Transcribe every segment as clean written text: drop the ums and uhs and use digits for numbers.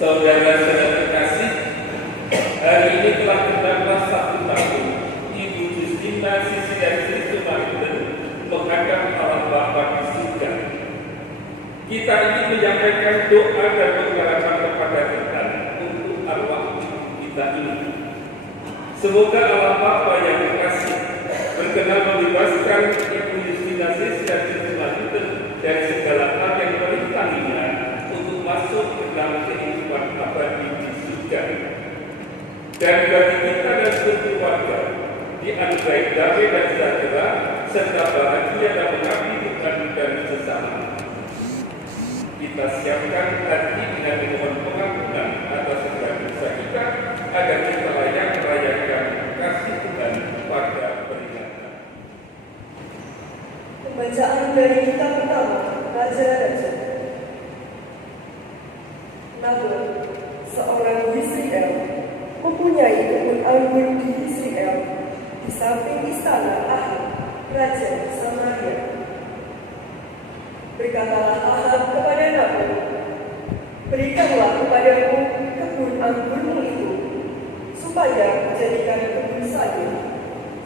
Saudara-saudara terkasih, hari ini telah genaplah 1 tahun Ibu Justina Sisiasi Sumarten menghadap Allah Bapa di surga. Kita ingin menyampaikan doa dan pengharapan kepada Tuhan untuk arwah kita ini. Semoga Allah Bapa yang terkasih berkenan membebaskan Ibu Justina Sisiasi Sumarten dari segala hal yang merintanginya untuk masuk ke dalam kehidupan abadi di surga. Dan bagi kita dan seluruh keluarga dianugerahi damai dan sejahtera serta bahagia dan mengabdi Tuhan dan sesama. Kita siapkan hati dengan memohon pengampunan atas segala dosa kita agar kita layak merayakan kasih Tuhan pada peringatan. Pembacaan dari kitab pertama Raja-Raja. Namun, seorang Yisrael mempunyai kebun anggur di Yisrael di samping istana Ahab, Raja Samaria. Berkatalah Ahab kepada Nabot, berikanlah kepadaku kebun anggurmu itu, supaya dijadikan kebun saja,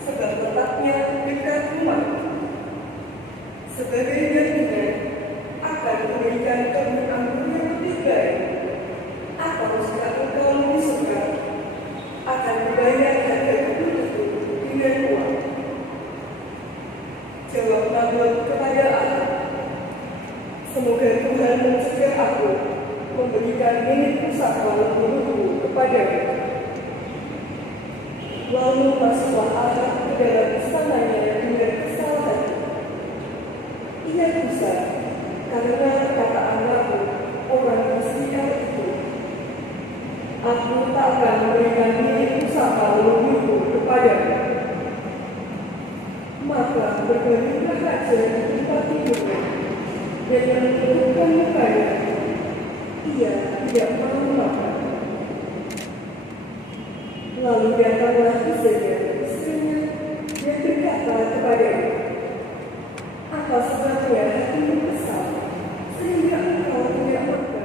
sebab letaknya dekat rumahku. Sebagai gantinya, akan memberikan kebun anggur yang lebih baik, atau jika engkau lebih suka, akan dibayar harga kebun itu dengan uang. Jawab Nabot kepada Ahab, semoga Tuhan mencegah aku memberikan milik pusaka leluhurku kepadamu. Lalu masuklah Ahab ke dalam istananya dengan kesal hati. Ia gusar karena perkataan Nabot orang Yisrael itu. Aku tak akan memberikan milik pusaka leluhurku kepadamu. Maka berbalinglah raja di tempat tidurnya dan menundukkan mukanya. Ia tidak mau makan. Lalu datanglah Izaya, istrinya, dan berkata kepadanya, apa sebabnya hatimu kesal, sehingga engkau tidak makan?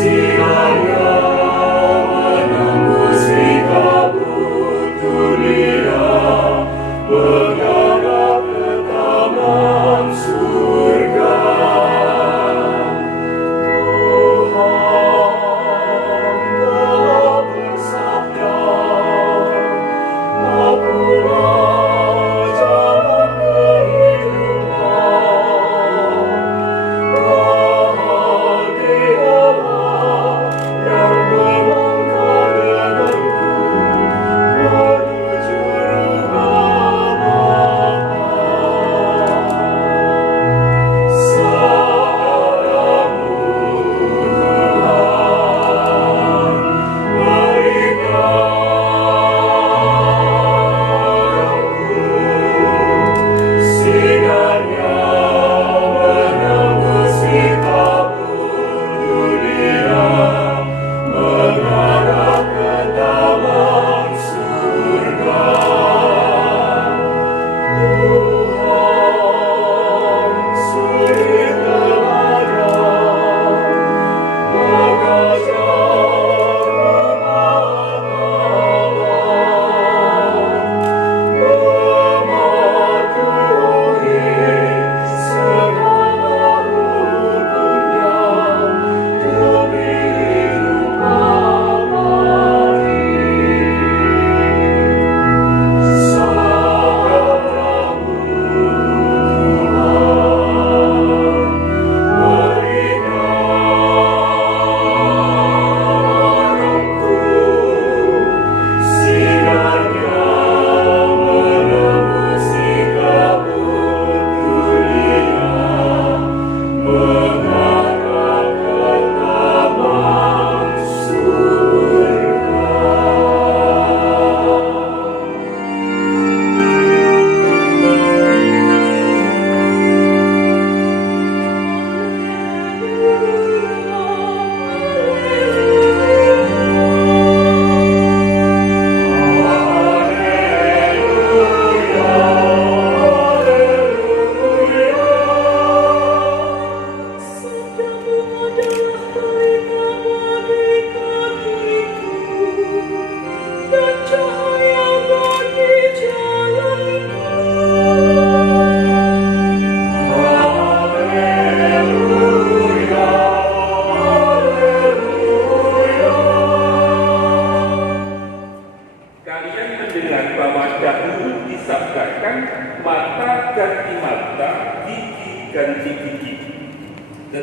See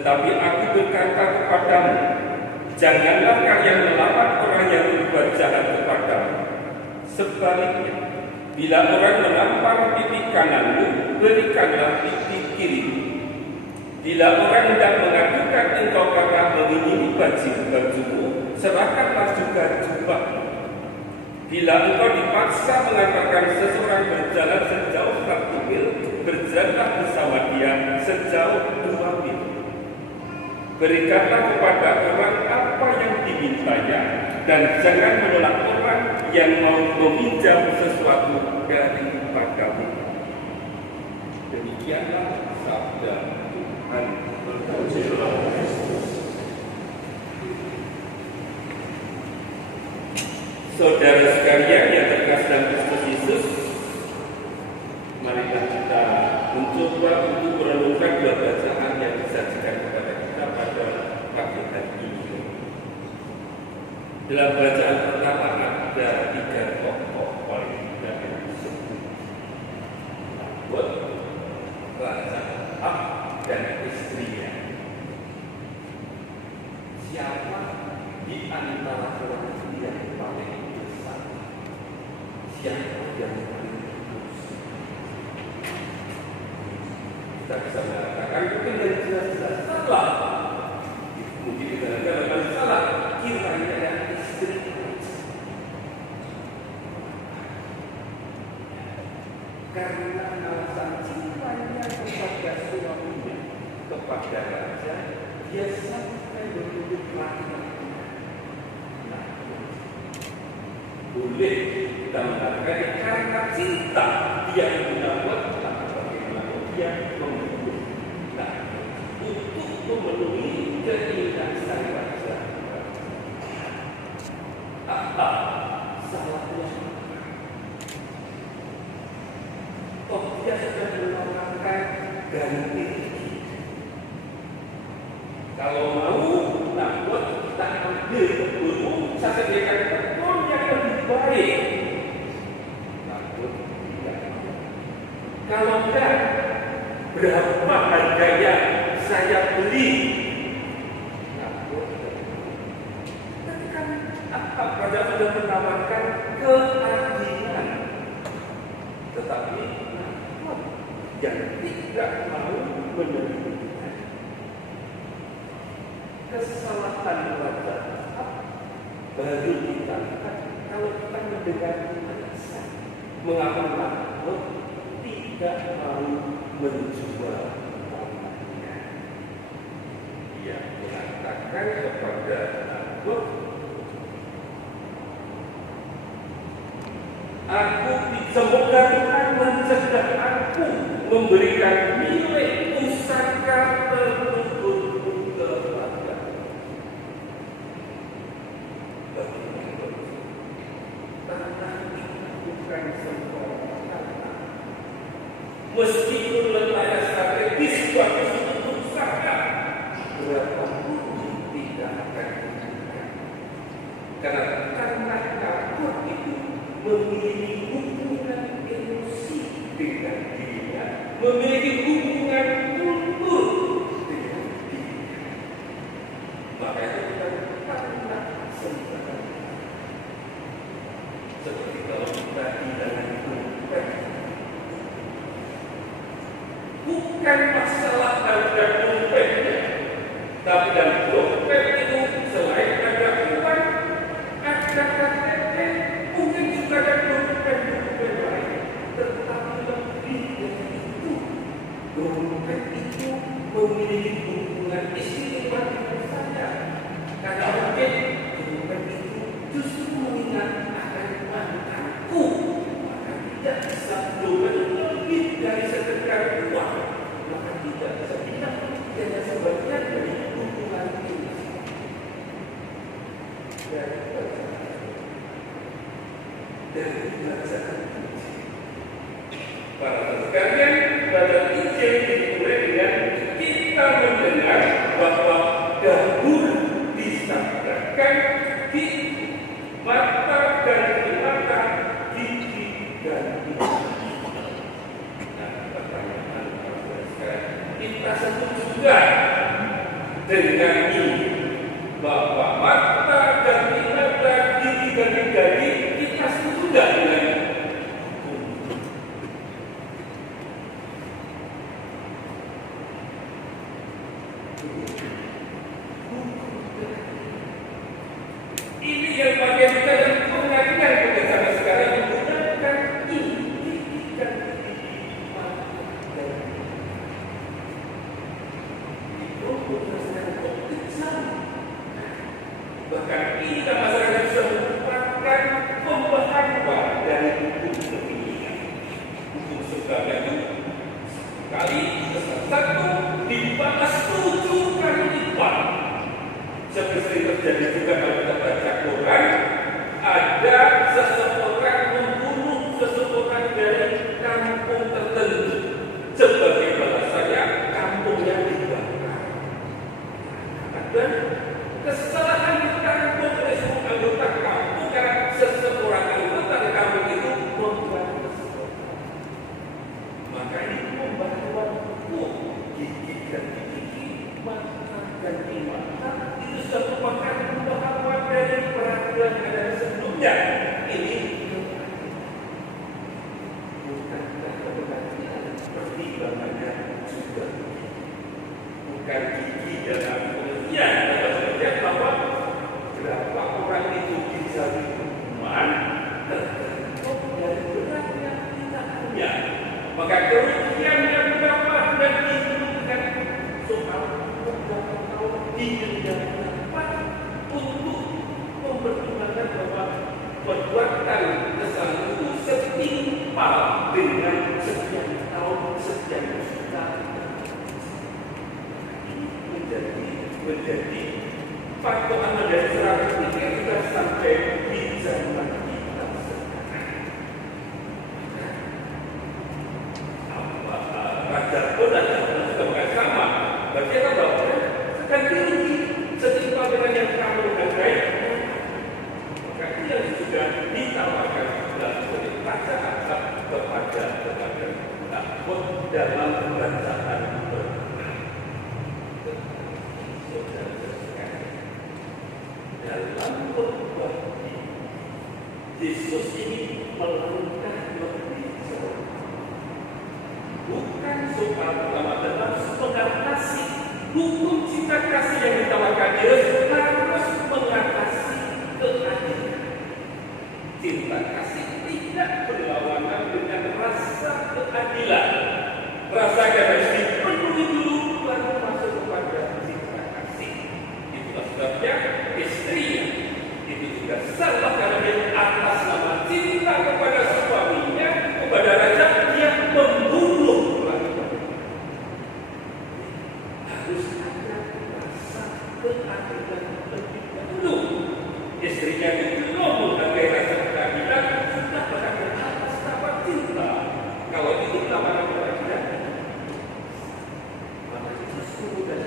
Tetapi aku berkata kepadamu, janganlah kalian melawan orang yang berbuat jahat kepadamu. Sebaliknya, bila orang menampar pipi kananmu, berikanlah pipi kirimu. Bila orang hendak mengadukan engkau karena mengingini bajumu, serahkanlah juga jubahmu. Bila engkau dipaksa mengantarkan seseorang berjalan sejauh 1 mil, berjalanlah bersama dia sejauh 2 mil. Berikanlah kepada orang apa yang dimintanya, dan jangan menolak orang yang mau meminjam sesuatu daripadamu. Demikianlah sabda Tuhan. Terpujilah Kristus. Saudara sekalian yang terkasih dalam Kristus Yesus, marilah kita mencoba untuk merenungkan 2 bacaan yang disajikan kepada kita pada pagi hari ini. Dalam bacaan pertama ada 3 tokoh paling tidak yang disebut. Buat raja Ahab dan istrinya. Siapa di antara orang yang paling besar? Siapa yang paling kudus? Kita bisa mengatakan mungkin yang jelas-jelas salah. Mungkin kita katakan salah. Kiranya yang istri. Karena alasan cintanya kepada suaminya, kepada raja, dia sampai menuntut mati. Boleh kita mengatakan karena cinta dia membuat bagaimana dia membunuh. Nah, untuk memenuhi keinginan sang raja. Apa salahnya? Oh, dia sudah menawarkan ganti rugi. Kalau mau, Nakut kita ambil kebunmu, saya sediakan kebun yang lebih baik. Nakut tidak mau. Kalau enggak, berapa harganya saya beli? Nakut tidak mau. Tapi kan apa pada sudah menawarkan keadilan, tetapi Nakut yang tidak mau menerima. Kesalahan raja baru kita kalau kita mendengar alasan mengapa Nakut tidak mau menjual tanahnya. Dia mengatakan kepada Nakut, semoga Tuhan mencegah aku memberikan milik pusaka leluhurku kepada. Tanah itu bukan sembarang tanah. Meskipun letaknya strategis bagi suatu pusaka, berapapun tidak akan digunakan. Karena tanah Nakut itu memiliki hubungan emosi dengan dirinya, memiliki hubungan kultur dengan dirinya. Maka itu bukan tanah sembarang. Seperti kalau kita hidangan dompet, bukan masalah harga dompetnya, tapi dalam dompet itu selain ada uang, ada KTP, mungkin juga ada dompet-dompet lain, tetapi lebih dari itu, dompet itu memiliki hubungan istimewa dengan saya, karena mungkin dompet itu justru mengingat mantanku, maka tidak bisa dompet lebih dari sekedar uang, maka tidak bisa kita hanya sebagian dari hubungan ini. Dari bacaan para sekalian, pada Injil dimulai dengan kita mendengar bahwa dahulu disabdakan di mata dan di mata, gigi dan gigi. Nah, pertanyaan sekarang, kita sebut juga Dengan ini, bahwa mata dan mata, gigi dan jari kita sudah dengan ini yang bagian kita yang pengajian pada zaman sekarang menggunakan ini dan bahkan ini masyarakat sudah merupakan pembaharuan dari hukum kepemilikan. Hukum surga itu kali satu dibalas 7 kali lipat. Seperti terjadi juga kalau kita baca Quran, ada seseorang membunuh seseorang dari kampung tertentu sebagai balasannya kampungnya dibakar. Dan kesalahan ditanggung oleh semua anggota kampung karena seseorang anggota kampung itu membuat kesalahan. Maka ini pembaharuan hukum gigi dan gigi, mata dan mata itu sudah merupakan pembaharuan dari peraturan yang ada sebelumnya. Ini bukankah keberhasilan pertimbangannya juga bukan gigi dalam pengertian bahwa berapa orang itu dijadi hukuman tergantung dari beratnya tindakannya. Maka kerugian yang berapa dan ditentukan soal beberapa tahun yang dapat untuk mempertimbangkan bahwa perbuatan kesalahan itu setimpal dengan sekian tahun sekian juta. Menjadi patokan menjadi seratus ini sudah sampai di zaman kita sekarang. Raja pun dan juga sama. Bagaimana bahwa sedang tinggi setimpal dengan yang kamu hargai. Maka itu yang sudah ditawarkan dalam raja asal kepada dalam bacaan dalam berbakti. Yesus ini melangkah lebih jauh. Bukan soal pertama dalam mengatasi hukum cinta kasih yang ditawarkan Yesus harus mengatasi keadilan. Cinta kasih tidak berlawanan dengan rasa keadilan. Rasa keadilan dipenuhi dulu baru masuk kepada cinta kasih. Itulah sebabnya istri itu juga salah karena dia atas nama cinta kepada suaminya, kepada raja, dia membunuh lagi. Harus ada rasa keadilan lebih dahulu. Istrinya itu menghargai rasa keadilan sudah berada atas nama cinta. Kalau itu tawaran keadilan, maka itu sudah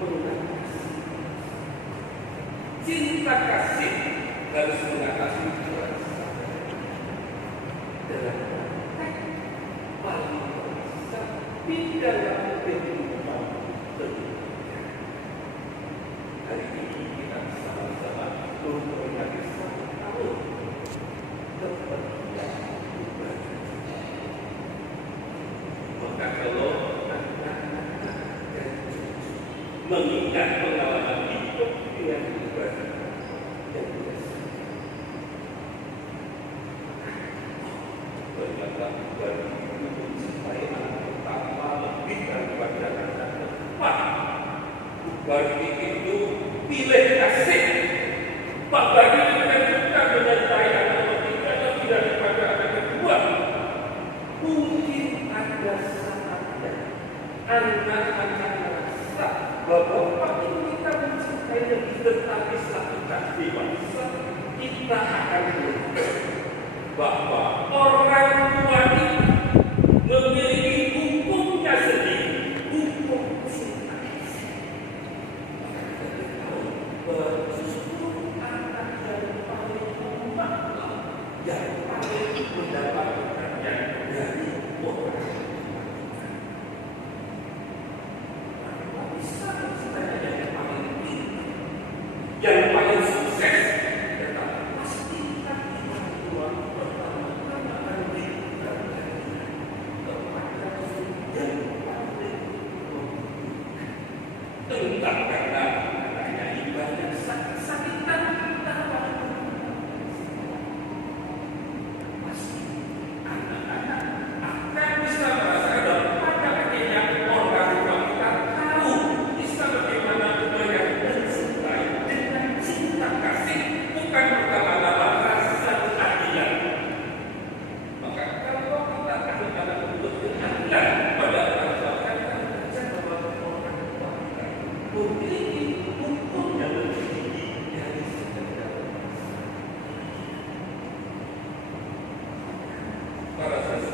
menggunakan cinta kasih harus mengatasi rasa dalam konteks paling besar di dalam kehidupan berikutnya. Hari ini kita sama-sama memperingati 1 tahun kepergian Tuhan. Maka kalau anak-anak dan cucu mengingat pengalaman hidup dengan Tuhan yang biasa, berikanlah Tuhan untuk supaya anak pertama lebih daripada anak keempat. Berarti itu pilih kasih. Pak bagi dengan kita menyertai anak ketiga lebih daripada anak kedua. Mungkin ada saatnya anak-anak merasa bahwa Pak ini kita mencintai lebih, tetapi setelah kita dewasa kita akan melihat bahwa orang tua ini memiliki hukumnya sendiri, hukum cinta kasih. Justru anak yang paling lemah, yang paling mendapatkannya dari orang. Bisa sebenarnya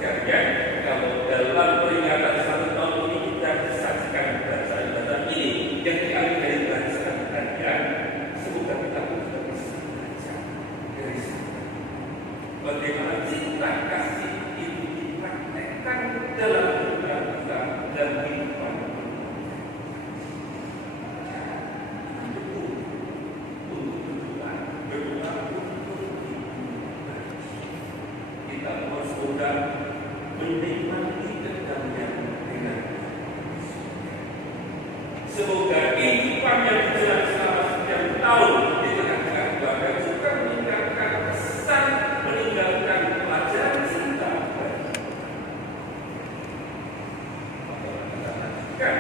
sekalian, kalau dalam peringatan 1 tahun ini kita saksikan bahasa ibadah ini yang diambil dari bahasa Al-Quran, semoga kita pun juga bisa belajar dari sana. Bagaimana cinta kasih itu dipraktekkan dalam kehidupan kita dan kehidupan kita harus semoga menikmati kedamaian dengan semoga kehidupan yang berjalan selama sekian tahun di tengah-tengah keluarga juga meninggalkan kesan, meninggalkan pelajaran cinta. Kan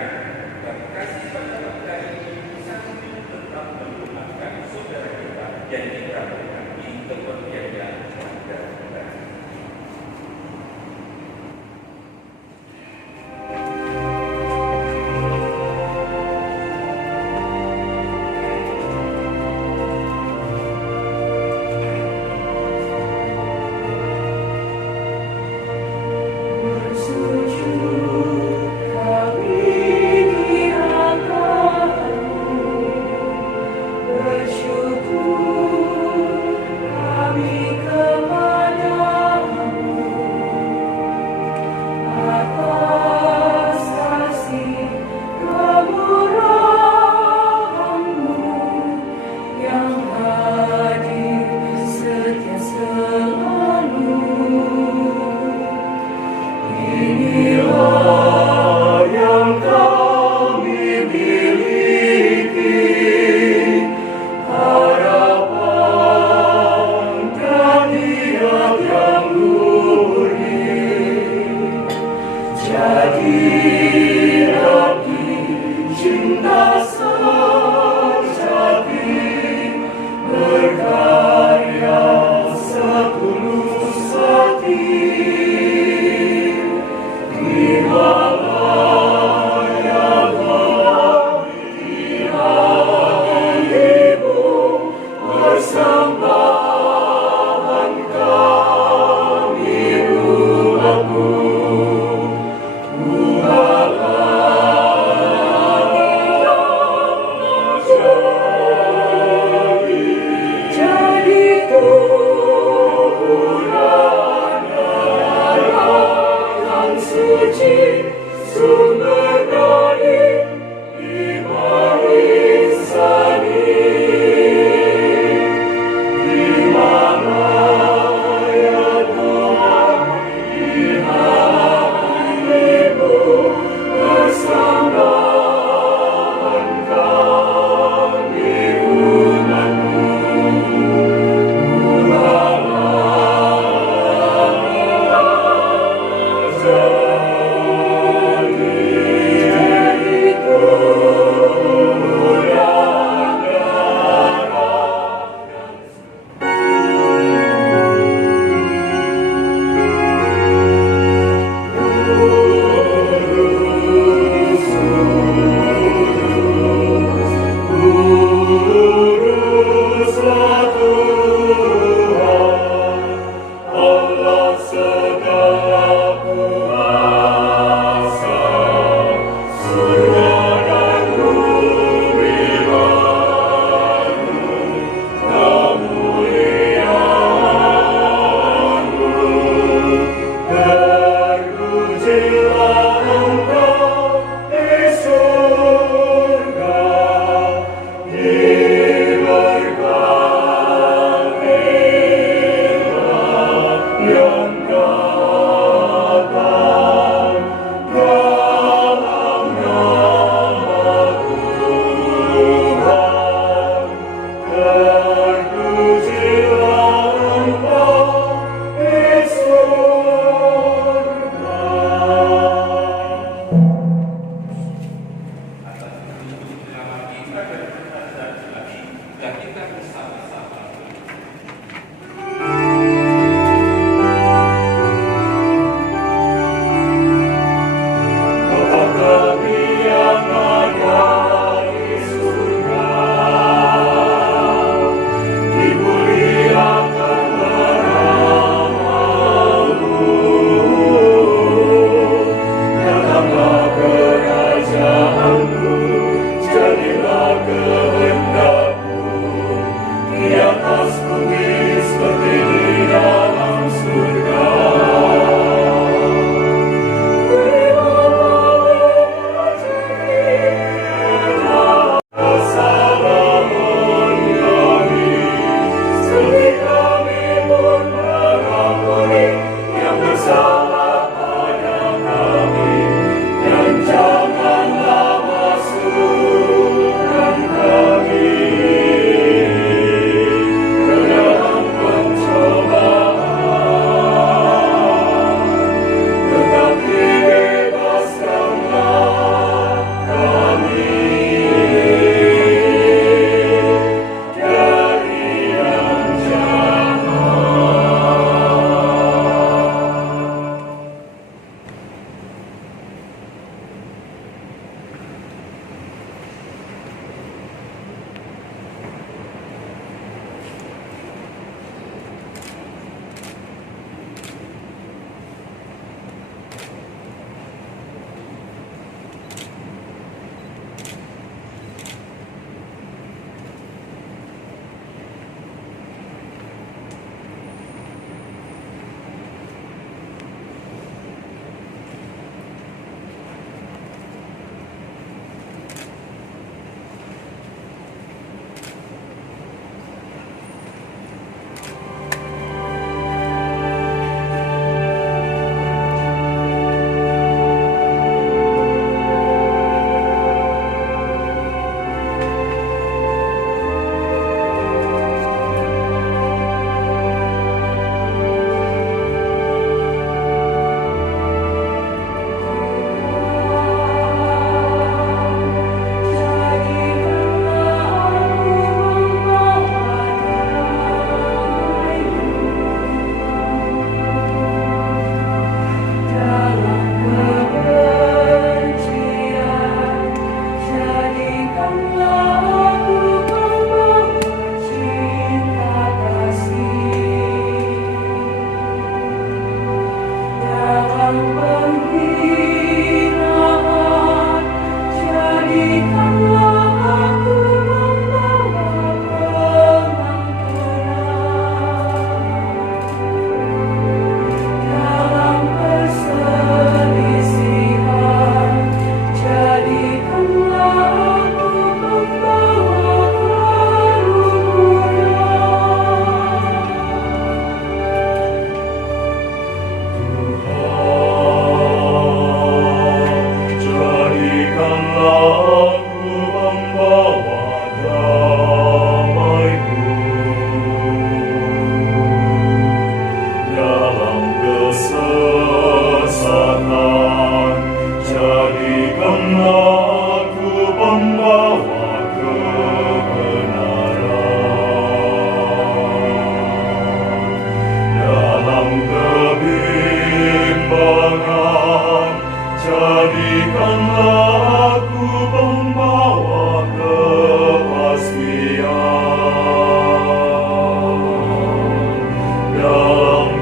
kasih pada dari sambil tetap mendoakan saudara kita yang kita berkati kepergiannya pada kita.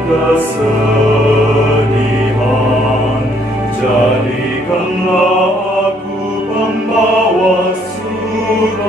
kesedihan, jadikanlah aku pembawa sukacita.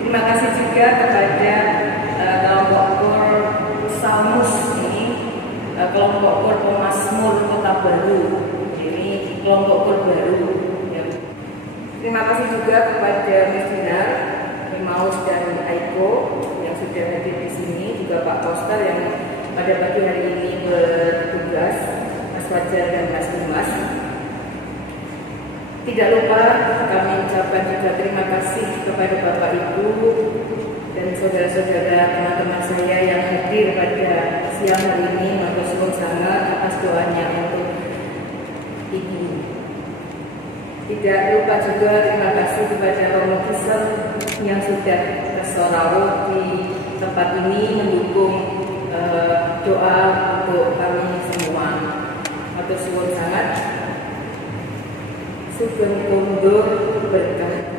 Terima kasih juga kepada kelompok KOR Salmus ini, kelompok KOR Pemasmur Kota Baru, ini kelompok KOR baru. Ya. Terima kasih juga kepada Miss Dinar, Emmaus dan Aiko yang sudah hadir di sini, juga Pak Koster yang pada pagi hari ini bertugas, Mas Fajar dan Mas Dimas. Tidak lupa kami ucapkan juga terima kasih kepada Bapak Ibu dan saudara-saudara teman-teman saya yang hadir pada siang hari ini. Matur suwun sangat atas doanya untuk Ibu. Tidak lupa juga terima kasih kepada Romo Kisel yang sudah tersorau di tempat ini mendukung doa untuk kami semua. Matur suwun sangat. Sugeng kundur berkah.